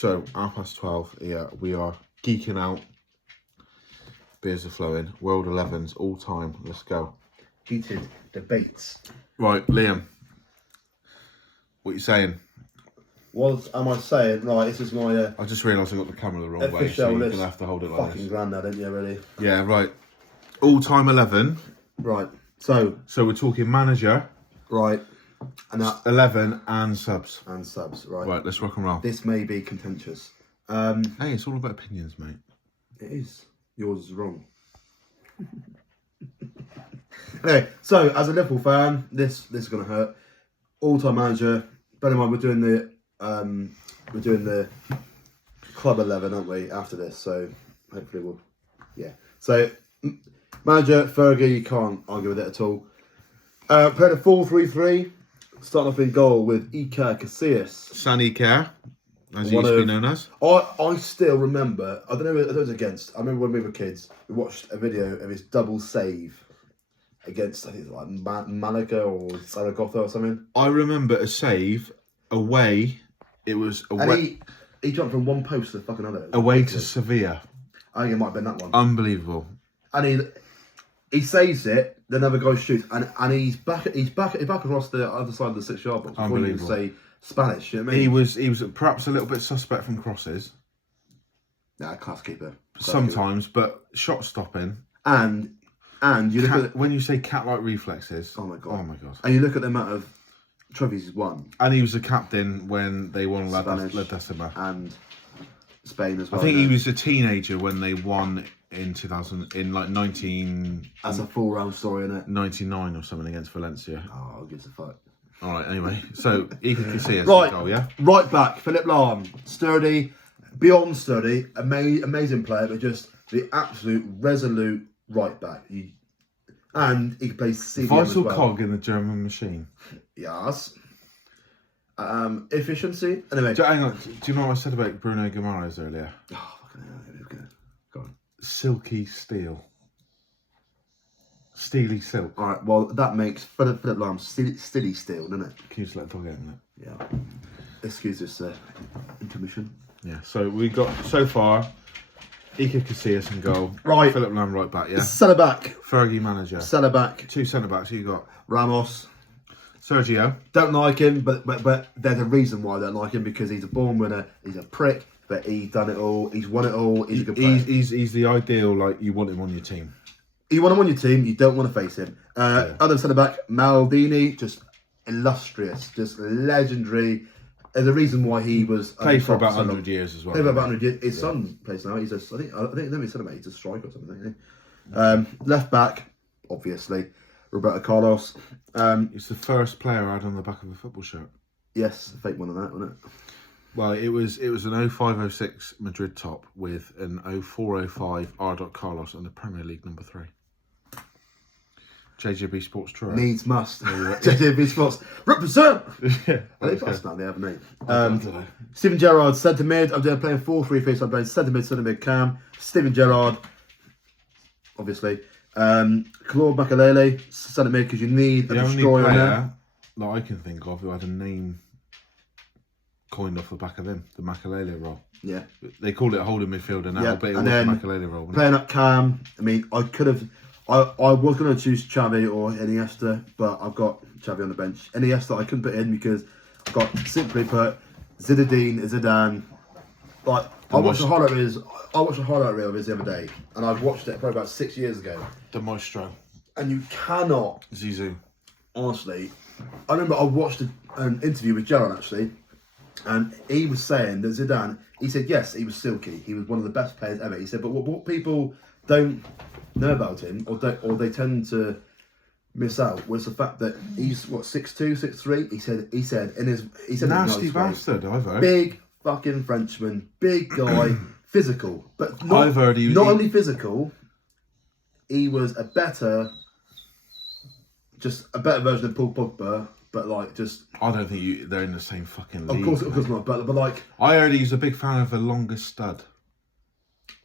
So, 12:30, yeah, we are geeking out. Beers are flowing. World 11s, all time. Let's go. Heated debates. Right, Liam. What are you saying? What am I saying? Right, this is my I just realised I got the camera the wrong way, so official you're list. going to have to hold it like Fucking this. granddad, ain't you, really? Yeah, right. All-time 11. Right, so we're talking manager, right, and that 11 and subs. and subs. Right, Right, let's rock and roll. this may be contentious. Hey, it's all about opinions, mate. It is. Yours is wrong. Anyway, so as a Liverpool fan, this is gonna hurt. All-time manager. Bear in mind, we're doing the club 11, aren't we? After this, so hopefully we'll, yeah. So manager Fergie, you can't argue with it at all. Played a 4-3-3, starting off in goal with Iker Casillas. Sunny Care, as he One used to be of- known as. I still remember, I don't know who it was against. I remember when we were kids, we watched a video of his double save against, I think it was like Malaga or Zaragoza or something. I remember a save away. It was And away, he jumped from one post to the fucking other. away to Sevilla. I think it might have been that one. Unbelievable. And he saves it, the other guy shoots, and he's back across the other side of the 6-yard box. Before you even Unbelievable. say Spanish, you know what I mean? He was perhaps a little bit suspect from crosses Nah, class keeper. sometimes, but shot stopping. And you look at When you say cat-like reflexes, oh my god, god! and you look at the amount of trophies he's won, And he was the captain when they won La Spanish. Decima. and Spain as I well. think he was a teenager when they won in 2000, in like 1999 That's a full round story, isn't it? or something against Valencia. Oh, who gives a fuck. All right, anyway, so Iker Casillas, Right. goal, yeah. Right back, Philip Lahm, sturdy, beyond sturdy, amazing player, but just the absolute resolute right back. And he can play CDM Vital as well. cog in the German machine. Yes. Efficiency. Anyway. Hang on, do you know what I said about Bruno Guimaraes earlier? Oh, fucking hell, here we go. Go on. Silky steel. Steely silk. All right. Well, that makes Philip Lahm steady still, doesn't it? Can you just let the dog out in it? Yeah. Excuse this intermission. Yeah, so we got, so far, Iker Casillas in goal. Right. Philip Lahm right back, yeah? Centre back. Fergie manager. Centre back. 2 centre-backs, who you got? Ramos. Sergio. Don't like him, but there's a reason why I don't like him, because he's a born winner. He's a prick, but he's done it all. He's won it all. He's a good player. He's the ideal, like, you want him on your team. You want him on your team, you don't want to face him. Other centre back, Maldini, just illustrious, just legendary. There's a reason why he was Played for about 100 years as well. Played for about 100 years. His son plays now. He's I think let me say he's a striker or something. Left back, obviously, Roberto Carlos. He's the first player I had on the back of a football shirt. Yes, fake one of that, wasn't it? Well, it was an 0506 Madrid top with an 0405 R. Carlos and the Premier League number 3. JJB Sports Tour. Needs must. JJB Sports represent. Yeah, I think that's not they haven't they? I don't know. Steven Gerrard, centre mid. I'm doing playing 4-3-3, so I'm playing centre mid, cam. Steven Gerrard, obviously. Claude Makelele, centre mid, because you need a The only destroyer in there. player that I can think of who had a name coined off the back of him, the Makelele role. Yeah. They call it a holding midfielder now, Yeah, but it was and the then Makelele role. Wasn't it? Playing up cam. I mean, I could have. I was going to choose Xavi or Iniesta, but I've got Xavi on the bench. Iniesta I couldn't put in because I've got, simply put, Zidane. Like, I watched a highlight reel of his the other day, and I've watched it probably about 6 years ago. The Maestro. And you cannot, Zizou. honestly. I remember I watched an interview with Gerrard actually, and he was saying that Zidane. He said yes, he was silky. He was one of the best players ever. He said, but what people don't know about him, or they tend to miss out, was the fact that he's 6'2", 6'3". He said in his Nasty nice bastard, I've heard. big fucking Frenchman, big guy, physical, but I've heard not only physical. He was a better version of Paul Pogba, but like just. I don't think they're in the same fucking league. Of course not. But like. I heard he's a big fan of the longest stud.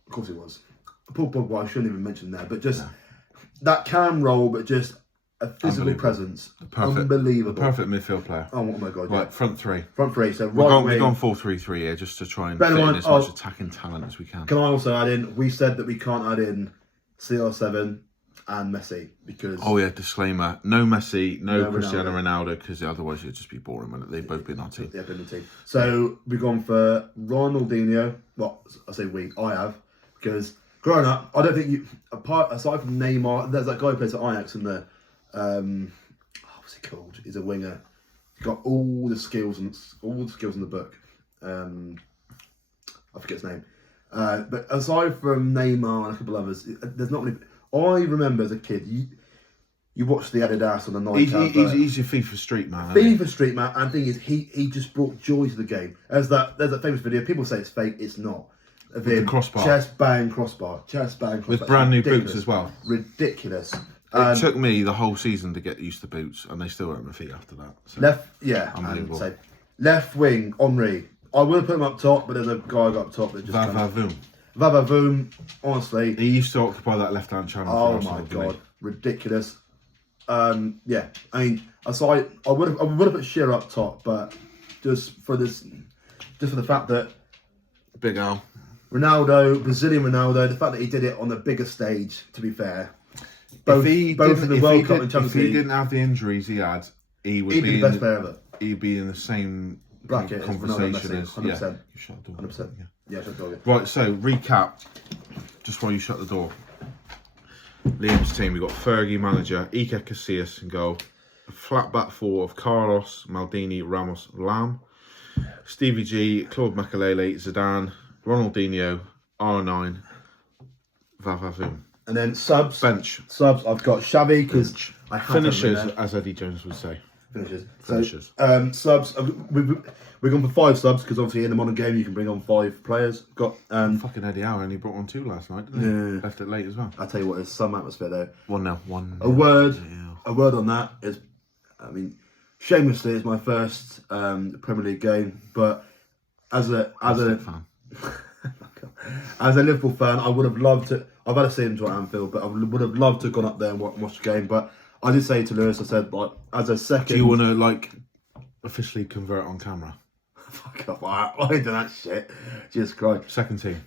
Of course he was. Paul Pogba, I shouldn't even mention there, but just that cam roll, but just a physical Unbelievable. presence. Perfect, Unbelievable. perfect midfield player. Oh my god! Right, Yeah. front three. Front three. So We've right gone wing. 4-3-3 here just to try and Bear in fit in mind- as much oh. attacking talent as we can. Can I also add in? We said that we can't add in CR7 and Messi because Oh yeah, disclaimer: no Messi, no No Cristiano Ronaldo, because otherwise it'd just be boring, wouldn't it? They'd both be in our team. they've been the team. So we've gone for Ronaldinho. Well, I say we. I have because growing up, I don't think you aside from Neymar, there's that guy who plays at Ajax in the what's he called? He's a winger. He's got all the skills in the book. I forget his name. But aside from Neymar and a couple others, there's not many. I remember as a kid, you watched the Adidas on the Nike. He's your FIFA Street man. Isn't he? FIFA Street man, and the thing is, he just brought joy to the game. There's that famous video. People say it's fake. It's not. Of him, the crossbar. chest bang crossbar, With brand new boots as well. Ridiculous. It took me the whole season to get used to boots, and they still hurt my feet after that. So. Unbelievable. And left wing, Henri. I would have put him up top, but there's a guy up top that just Vavavoom. Vavavoom, honestly. He used to occupy that left-hand channel. Oh for my Arsenal, didn't god, ridiculous. Yeah, I mean, aside, I would have put Shearer up top, but just for the fact that he? Big Al. Ronaldo, Brazilian Ronaldo, the fact that he did it on a bigger stage, to be fair. Both in the World Cup and Champions If he League, didn't have the injuries he had, he'd he'd be the best player ever. He'd be in the same Bracket as Ronaldo, conversation Messi, as 100%. Yeah. You shut the door. 100%. Yeah, shut the door. Right, so recap. Just while you shut the door. Liam's team, we've got Fergie manager, Iker Casillas in goal, a flat back four of Carlos, Maldini, Ramos, Lam, Stevie G, Claude Makelele, Zidane, Ronaldinho, R9, Vavavoom. And then subs. Bench. Subs, I've got Xavi because I have Finishers, him in there. as Eddie Jones would say. Finishers. Finishers. So, subs. We've gone for 5 subs because obviously in the modern game you can bring on 5 players. Got Fucking Eddie Howe only brought on 2 last night, didn't he? Yeah. Left it late as well. I tell you what, there's some atmosphere though. 1-0. 1-0. A word on that is, I mean, shamelessly, it's my first Premier League game, but as a fan. as a Liverpool fan, I would have loved to. I've had to see him to Anfield, but I would have loved to have gone up there and watch the game. But I did say to Lewis, I said, like, as a second. Do you want to officially convert on camera? Fuck off! I ain't done that shit. Jesus Christ. Second team.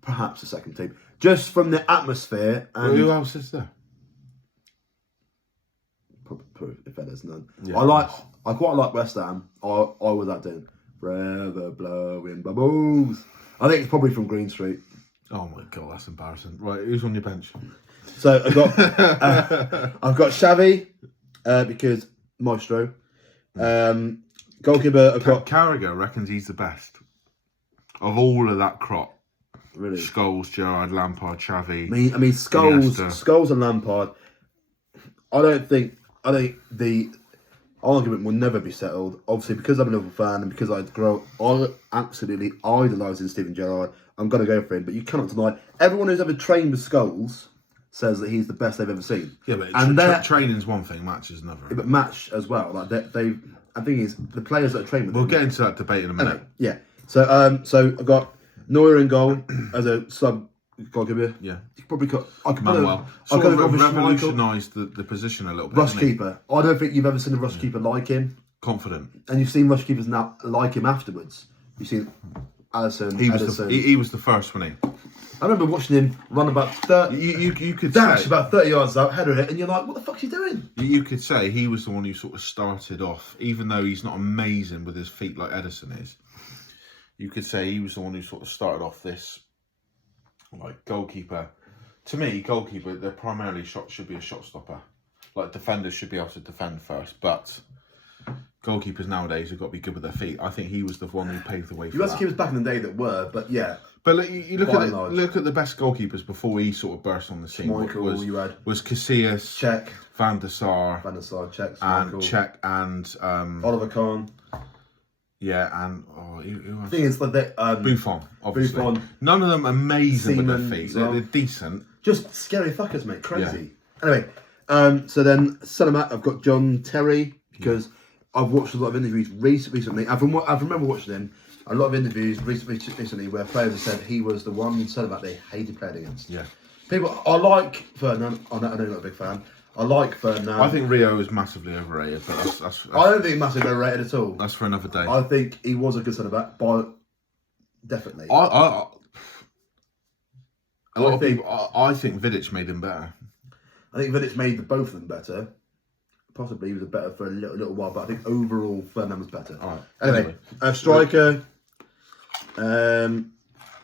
Perhaps a second team, just from the atmosphere and. Who else is there? Probably, if there's none. Yeah, I quite like West Ham. I was that doing forever blowing bubbles. I think it's probably from Green Street. Oh my god, that's embarrassing. Right, who's on your bench? So I've got Xavi because Maestro. Goalkeeper, I've got Carragher reckons he's the best of all of that crop. really. Scholes, Gerrard, Lampard, Xavi. I mean, Scholes, Iniesta. Scholes and Lampard. I think the argument will never be settled. Obviously, because I'm a Liverpool fan and because I absolutely idolising Steven Gerrard, I'm going to go for him. But you cannot deny everyone who's ever trained with Scholes says that he's the best they've ever seen. Yeah, but and training's one thing, match is another. but match as well. Like they I think is the players that are trained with We'll him. get into that debate in a minute. Yeah. So I've got Neuer in goal as a sub goalkeeper. Yeah. You probably got. I could Manuel. I could have gone for Schmeichel. Revolutionised the position a little bit. Rush didn't he? keeper. I don't think you've ever seen a rush keeper like him, Confident. and you've seen rush keepers now like him afterwards. You've seen Alisson, Ederson. He was the first, wasn't I remember watching him run about 30. You could Dash say, about 30 yards out, header it, and you're like, what the fuck's he doing? you could say he was the one who sort of started off, even though he's not amazing with his feet like Ederson is. You could say he was the one who sort of started off this, like, goalkeeper. To me, goalkeeper, they're primarily should be a shot stopper. Like, defenders should be able to defend first, but goalkeepers nowadays have got to be good with their feet. I think he was the one who paved the way for You had that. keepers back in the day that were, but yeah. But you look By at and large. look at the best goalkeepers before he sort of burst on the scene. Schmeichel, you had was Casillas, Czech, Van der Sar, Van der Sar, Czech, and Schmeichel, Czech, and Oliver Kahn. yeah, and who else? The thing is, like that. Buffon, obviously. Buffon. None of them amazing with Seaman their feet. as well. They're decent. Just scary fuckers, mate. Crazy. Anyway, so then centre back, I've got John Terry because I've watched a lot of interviews recently. I remember watching him. A lot of interviews recently where players have said he was the one centre back they hated playing against. Yeah. People, I like Ferdinand. I know you're not a big fan. I like Ferdinand. I think Rio is massively overrated, but I don't think massively overrated at all. that's for another day. I think he was a good centre back, but definitely. A lot of people. I think Vidic made him better. I think Vidic made the both of them better. Possibly he was better for a little while, but I think overall Ferdinand was better. All right. Anyway, striker,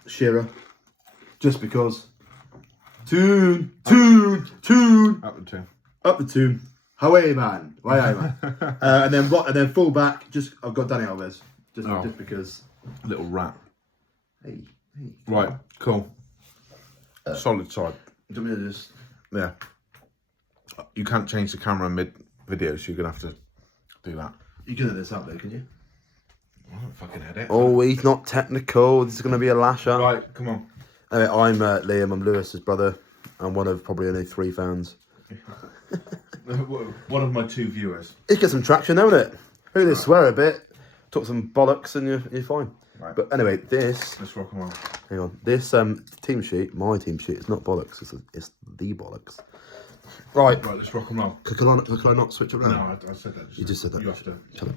Shearer, just because. Tune, Up the two. up the tune. Away man, and then full back. Just I've got Dani Alves, just because. Little rat. Hey. Right. Cool. Solid side. Do you want me to just? Yeah. You can't change the camera mid video, so you're gonna have to do that. You can edit this out though, can you? I don't fucking edit. Oh, he's not technical. This is going to be a lasher. Right. Come on. Anyway, I'm Liam. I'm Lewis's brother. I'm one of probably only 3 fans. One of my 2 viewers. It gets some traction, don't it? Who they swear a bit, talk some bollocks, and you're fine. Right. But anyway, this. Let's rock and roll. Hang on. This team sheet, my team sheet, it's not bollocks. It's the bollocks. Right. Right. Let's rock and roll. Could I not switch it around? No, I said that. You just said that. You have to. Shut up.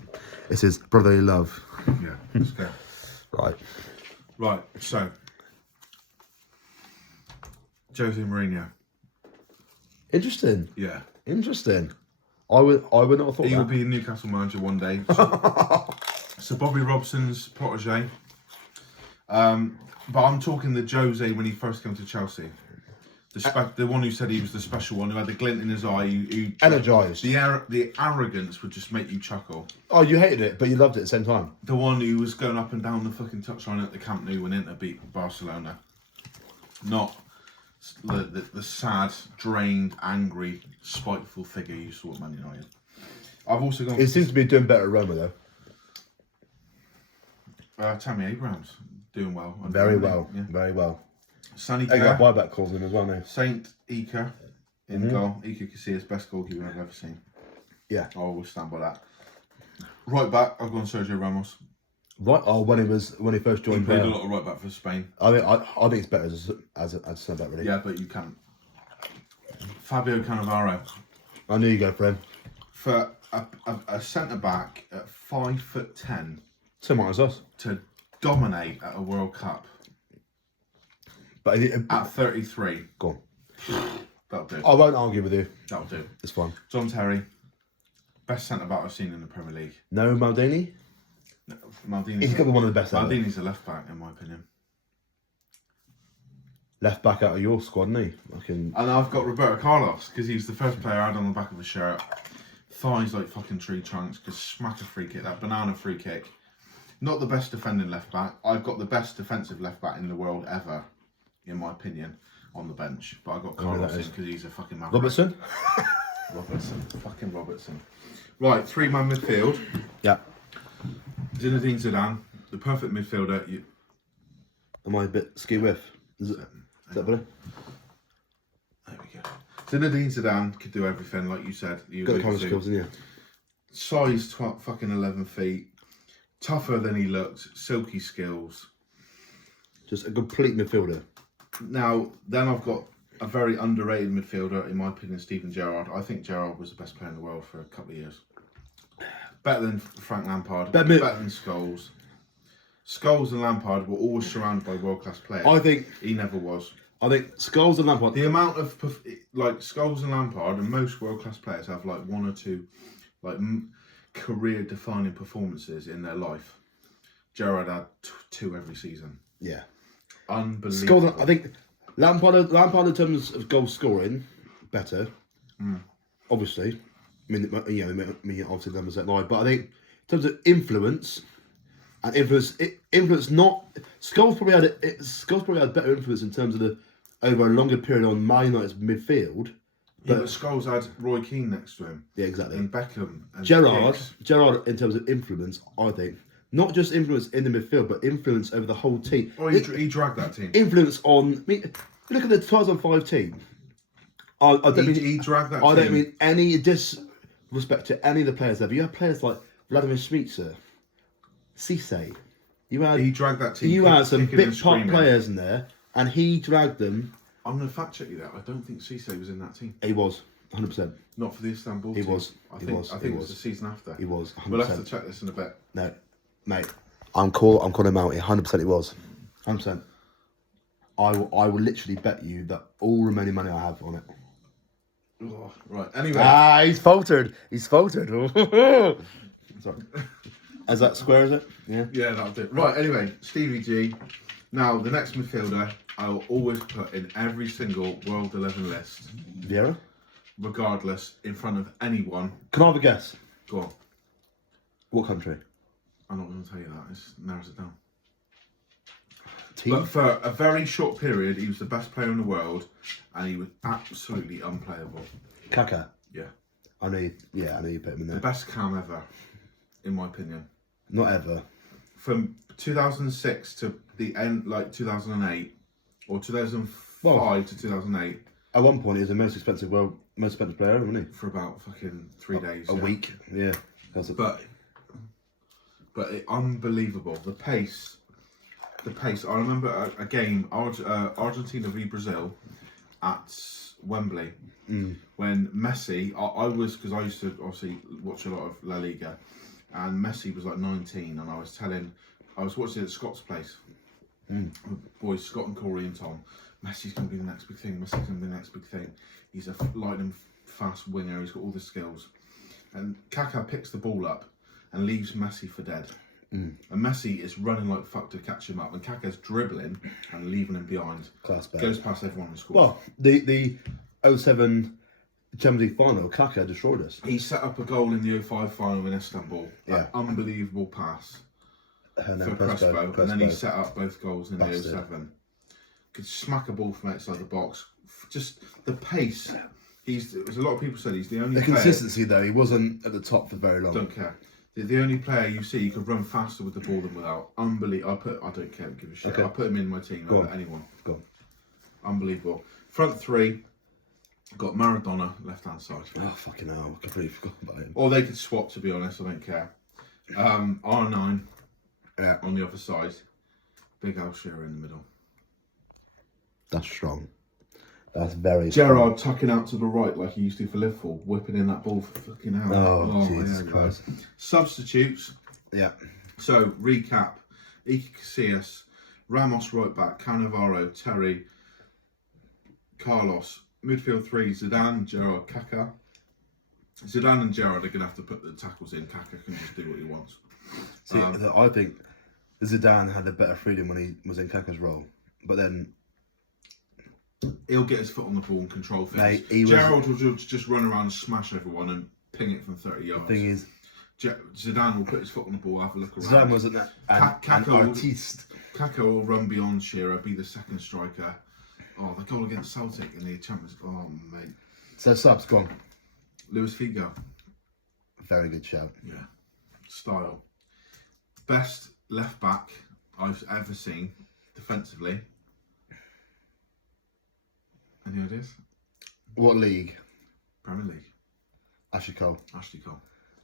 This is brotherly love. Yeah. Let's go. Right. Right. So, Jose Mourinho. Interesting. Yeah. Interesting. I would not have thought He that. will be a Newcastle manager one day. So Bobby Robson's protege. But I'm talking the Jose when he first came to Chelsea. The one who said he was the special one, who had the glint in his eye. Who Energised. The arrogance would just make you chuckle. Oh, you hated it, but you loved it at the same time. The one who was going up and down the fucking touchline at the Camp Nou when Inter beat Barcelona. Not the sad, drained, angry, spiteful figure you saw at Man United. I've also gone. It seems to be doing better at Roma, though. Tammy Abrams doing well. Very well. Yeah. Very well. Sonny They got Kerr, buyback calls in as well now. Saint Iker in goal. Iker Casillas, best goalkeeper I've ever seen. Yeah. I always stand by that. Right back, I've gone Sergio Ramos. Right. Oh, when he first He joined. played a lot of right back for Spain. I think it's better as centre back, really. Yeah, but you can't. Fabio Cannavaro. I knew you go for him. For a centre back at 5'10" Same as us. to dominate at a World Cup But at 33. go on. That'll do. I won't argue with you. That'll do. It's fine. John Terry, best centre back I've seen in the Premier League. No Maldini. Maldini's He's got to be one of the best. Maldini's a left back in my opinion. Left back out of your squad, isn't he? And I've got Roberto Carlos because he was the first player I had on the back of a shirt. Thighs like fucking tree trunks. Could smack a free kick. That banana free kick. Not the best defending left back. I've got the best defensive left back in the world ever, in my opinion, on the bench. But I got Carlos in because he's a fucking maverick. Robertson. Fucking Robertson. Right, 3-man midfield. Yeah. Zinedine Zidane, the perfect midfielder. Am I a bit ski whiff? Is that better? There we go. Zinedine Zidane could do everything, like you said. You Got the kind of alluded to. skills, didn't you? Size fucking 11 feet. Tougher than he looked. Silky skills. Just a complete midfielder. Now, then I've got a very underrated midfielder, in my opinion, Steven Gerrard. I think Gerrard was the best player in the world for a couple of years. Better than Frank Lampard. Better than Scholes. Scholes and Lampard were always surrounded by world-class players. I think he never was. I think Scholes and Lampard. The amount of Scholes and Lampard and most world-class players have like one or two career-defining performances in their life. Gerrard had 2 every season. Yeah. Unbelievable. Scholes, I think Lampard in terms of goal scoring, better. Obviously. I mean, obviously numbers that lie, but I think in terms of influence not Scholes probably had better influence in terms of over a longer period on Man United's midfield. But Scholes had Roy Keane next to him. Yeah, exactly. And Beckham. And Gerrard in terms of influence, I think, not just influence in the midfield, but influence over the whole team. Oh, he dragged that team. Influence on. I mean, look at the 2005 team. He dragged that team. I don't mean any disrespect to any of the players there. You have players like Vladimir Smicer, Cisse. He dragged that team. You had some big pop players in there, and he dragged them. I'm going to fact check you that. I don't think Cisse was in that team. He was. 100%. Not for the Istanbul He team. was. I He think, was. I think He it was was. the season after. He was. 100%. We'll have to check this in a bit. No, mate. I'm calling him out. 100% he was. 100%. I will literally bet you that all remaining money I have on it. Oh, right. Anyway. He's faltered. Sorry. Is that square, is it? Yeah. Yeah, that'll do. Right, anyway, Stevie G. Now, the next midfielder I will always put in every single World 11 list, Vieira? regardless, in front of anyone. Can I have a guess? Go on. What country? I'm not going to tell you that. It narrows it down. Team? But for a very short period, he was the best player in the world, and he was absolutely unplayable. Kaká. Yeah. I know you put him in The there. best cam ever, in my opinion. Not ever. From 2006 to the end, like 2008, or 2005 to 2008, At one point, he was the most expensive player, wasn't he? for about fucking 3 days. A week. Yeah. But unbelievable. The pace. I remember a game, Argentina v Brazil, at Wembley, when Messi. I was, because I used to obviously watch a lot of La Liga, and Messi was like 19, and I was watching it at Scott's place. Boys, Scott and Corey and Tom. Messi's going to be the next big thing. He's a lightning fast winger. He's got all the skills. And Kaká picks the ball up and leaves Messi for dead. And Messi is running like fuck to catch him up. And Kaká's dribbling and leaving him behind. Class back. Goes past everyone and scores. Well, the 07 Champions League final, Kaká destroyed us. He set up a goal in the 05 final in Istanbul. Yeah. An unbelievable pass Hernan for Crespo. And then he set up both goals in the Bastard. 07. Could smack a ball from outside the box. Just the pace. There's a lot of people said he's the only The player. consistency, though, he wasn't at the top for very long. Don't care. The only player you see you could run faster with the ball than without. Unbelievable. I don't care. Give a shit. Okay. I put him in my team Go over on. anyone. Go on. Unbelievable. Front three. Got Maradona left hand side. Oh, fucking hell. I completely forgot about him. Or they could swap. To be honest, I don't care. R9 Yeah. on the other side. Big Al Shearer in the middle. That's strong. That's very strong. Gerrard tucking out to the right like he used to for Liverpool, whipping in that ball for fucking hell. Oh, Jesus yeah, Christ. Substitutes. Yeah. So, recap. Iker Casillas, Ramos right back, Cannavaro, Terry, Carlos. Midfield three, Zidane, Gerrard, Kaká. Zidane and Gerrard are going to have to put the tackles in. Kaká can just do what he wants. See, I think Zidane had a better freedom when he was in Kaká's role. But then He'll get his foot on the ball and control things. Mate, Gerrard will just run around and smash everyone and ping it from 30 yards. the thing is, Zidane will put his foot on the ball, have a look around. Zidane wasn't an Kaká artiste. Kaká will run beyond Shearer, be the second striker. Oh, the goal against Celtic in the Champions. Oh, mate. So subs, go on. Luis Figo. Very good shout. Yeah. Style. Best left back I've ever seen defensively. Any ideas? What league? Premier League. Ashley Cole. Ashley Cole.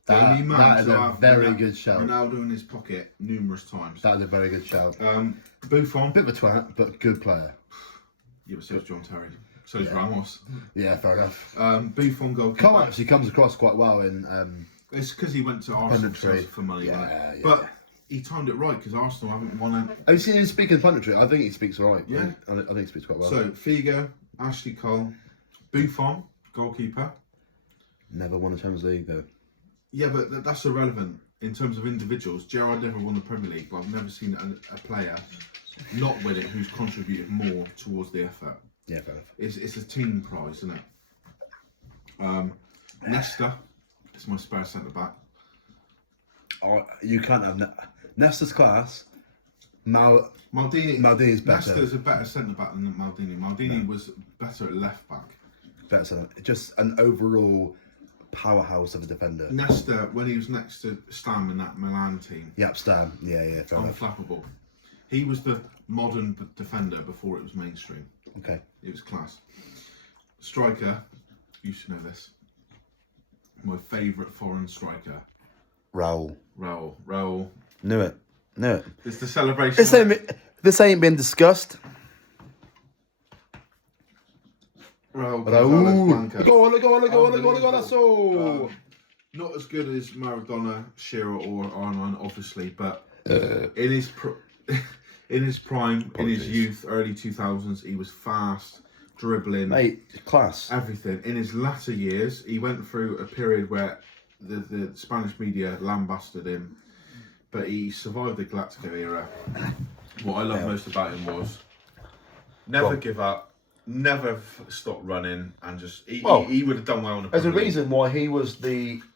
That is to a have very good shout. Ronaldo in his pocket numerous times. That is a very good shout. Buffon. Bit of a twat, but good player. Yeah, but so is John Terry. So is Ramos. Yeah, fair enough. Buffon goalkeeper. Cole actually comes across quite well in It's because he went to Arsenal Punditry. for money. Yeah, right? yeah. But he timed it right because Arsenal haven't won Oh, you see, speaking of punditry, I think he speaks all right. Yeah. I think he speaks quite well. So Figo, Ashley Cole, Buffon, goalkeeper. Never won a Champions League though. Yeah, but that's irrelevant in terms of individuals. Gerrard never won the Premier League, but I've never seen a player not win it who's contributed more towards the effort. Yeah, fair enough. It's a team prize, isn't it? Nesta is my spare centre back. Oh, you can't have Nesta's class. Maldini's better. Nesta's a better centre back than Maldini. Maldini was better at left back. Better, just an overall powerhouse of a defender. Nesta, when he was next to Stam in that Milan team, Yep, Stam. Yeah, fair enough. unflappable. He was the modern defender before it was mainstream. Okay. It was class. Striker, you should know this. My favourite foreign striker, Raul. Raul. Knew it. It's the celebration. This ain't been discussed. Raul Raul. Gonzalez Blanco. Look on, that's all. Not as good as Maradona, Shearer, or R9, obviously, but in his in his prime, in his Apologies. youth, early 2000s, he was fast, dribbling, Mate, class. everything. In his latter years, he went through a period where the Spanish media lambasted him, but he survived the Galactico era. What I love most about him was never give up, never stop running, and just he would have done well in the There's a Premier League. reason why he was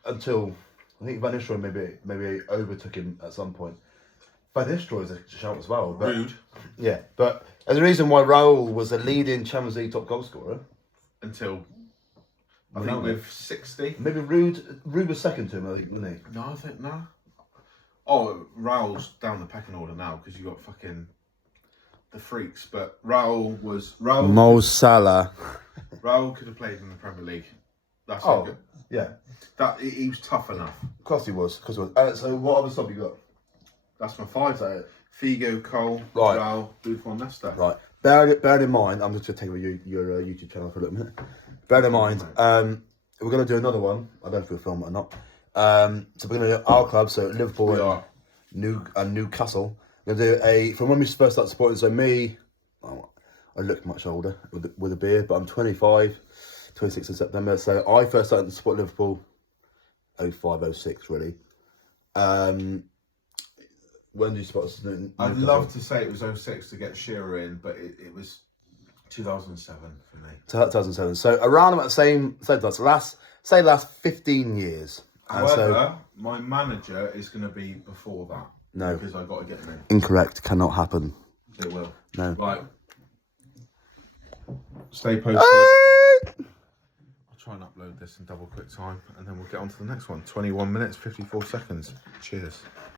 until I think Van Nistelrooy maybe overtook him at some point. Van Nistelrooy is a shout as well. But, Rude Yeah, but there's a reason why Raul was the leading Champions League top goal scorer. until I Ronaldo. think with 60. Maybe Rude was second to him, I think, wasn't he? No, I think no. Oh, Raul's down the pecking order now because you got fucking the freaks. But Raul Salah. Raul could have played in the Premier League. That's Oh. good. Yeah, That he was tough enough. of course he was. So what other stuff you got? That's my five. So, Figo, Cole, Right. Raul, Buffon, Nesta. right. Bear in mind, I'm just going to take over your YouTube channel for a little minute. Bear in mind, we're going to do another one. I don't know if we'll film it or not. So we're going to do our club, so Liverpool We are. and Newcastle. We're going to do from when we first started supporting. So me, I look much older with a beard, but I'm 25, 26 in September. So I first started to support Liverpool 05, 06 really. When did you support us? I'd love to say it was 06 to get Shearer in, but it was 2007 for me. 2007. So around about the same last 15 years. And However, my manager is going to be before that. No. Because I got to get him in. Incorrect. Cannot happen. It will. No. Right. Stay posted. I'll try and upload this in double quick time and then we'll get on to the next one. 21 minutes, 54 seconds. Cheers.